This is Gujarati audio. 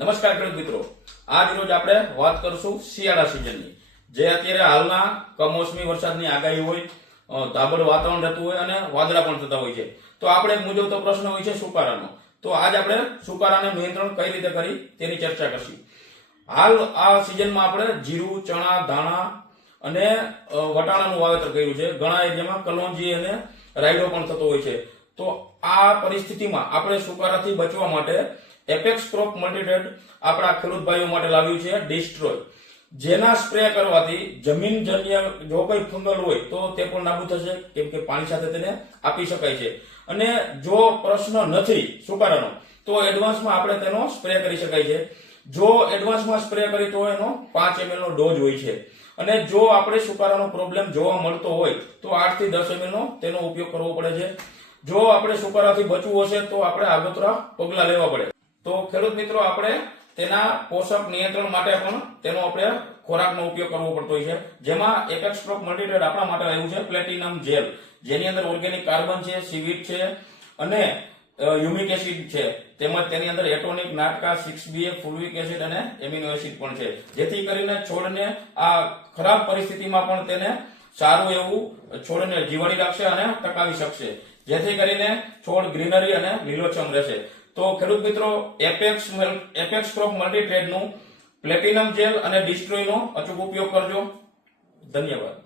નમસ્કાર ખેડૂત મિત્રો, આજ રોજ આપણે વાત કરશું શિયાળા સિઝનની, જે અત્યારે હાલના કમોસમી વરસાદની આગાહી હોય, ધાબળ વાતાવરણ રહેતું હોય અને વાદળા પણ થતા હોય છે. તો આપણે એક મુજબ તો પ્રશ્ન હોય છે સુકારાનો. તો આજ આપણે સુકારાને નિયંત્રણ કઈ રીતે કરી તેની ચર્ચા કરશું. હાલ આ સિઝનમાં આપણે જીરું, ચણા, ધાણા અને વટાણાનું વાવેતર કર્યું છે. ઘણા એરિયામાં કલોંજી અને રાયડો પણ થતો હોય છે. તો આ પરિસ્થિતિમાં આપણે સુકારાથી બચવા માટે એપેક્સ ક્રોપ મલ્ટીટ્રેડ આપણા ખેડૂત ભાઈઓ માટે લાવ્યું છે ડિસ્ટ્રોય, જેના સ્પ્રે કરવાથી જમીનજન્ય જો કોઈ ફંગલ હોય તો તે પણ નાબૂદ થશે, કેમ કે પાણી સાથે તેને આપી શકાય છે. અને જો પ્રશ્ન નથી સુકારાનો તો એડવાન્સમાં આપણે તેનો સ્પ્રે કરી શકાય છે. જો એડવાન્સમાં સ્પ્રે કરી તો એનો 5 ml નો ડોઝ હોય છે. અને જો આપણે સુકારાનો પ્રોબ્લેમ જોવા મળતો હોય તો 8 થી 10 ml નો તેનો ઉપયોગ કરવો પડે છે. જો આપણે સુકારાથી બચવું હશે તો આપણે આગોતરા પગલા લેવા પડે. તો ખેડૂત મિત્રો, આપણે તેના પોષક નિયંત્રણ માટે પણ તેનો આપણે ખોરાકનો ઉપયોગ કરવો પડતો હોય છે. જેમાં એપેક્સ ક્રોપ મલ્ટીટ્રેડ આપણા માટે આવ્યું છે પ્લેટિનમ જેલ, જેની અંદર ઓર્ગેનિક કાર્બન છે, સીવીડ છે અને હ્યુમિક એસિડ છે. તેમજ તેની અંદર એટોનિક, નાટકા, 6BA, ફુલવિક એસિડ અને એમિનો એસિડ પણ છે. જેથી કરીને છોડને આ ખરાબ પરિસ્થિતિમાં પણ તેને સારું એવું છોડને જીવાડી રાખશે અને ટકાવી શકશે, જેથી કરીને છોડ ગ્રીનરી અને લીલોછમ રહેશે. તો ખેડૂત મિત્રો, એપેક્સ ક્રોપ મલ્ટીટ્રેડનું પ્લેટિનમ જેલ અને ડિસ્ટ્રોયનો અચૂક ઉપયોગ કરજો. ધન્યવાદ.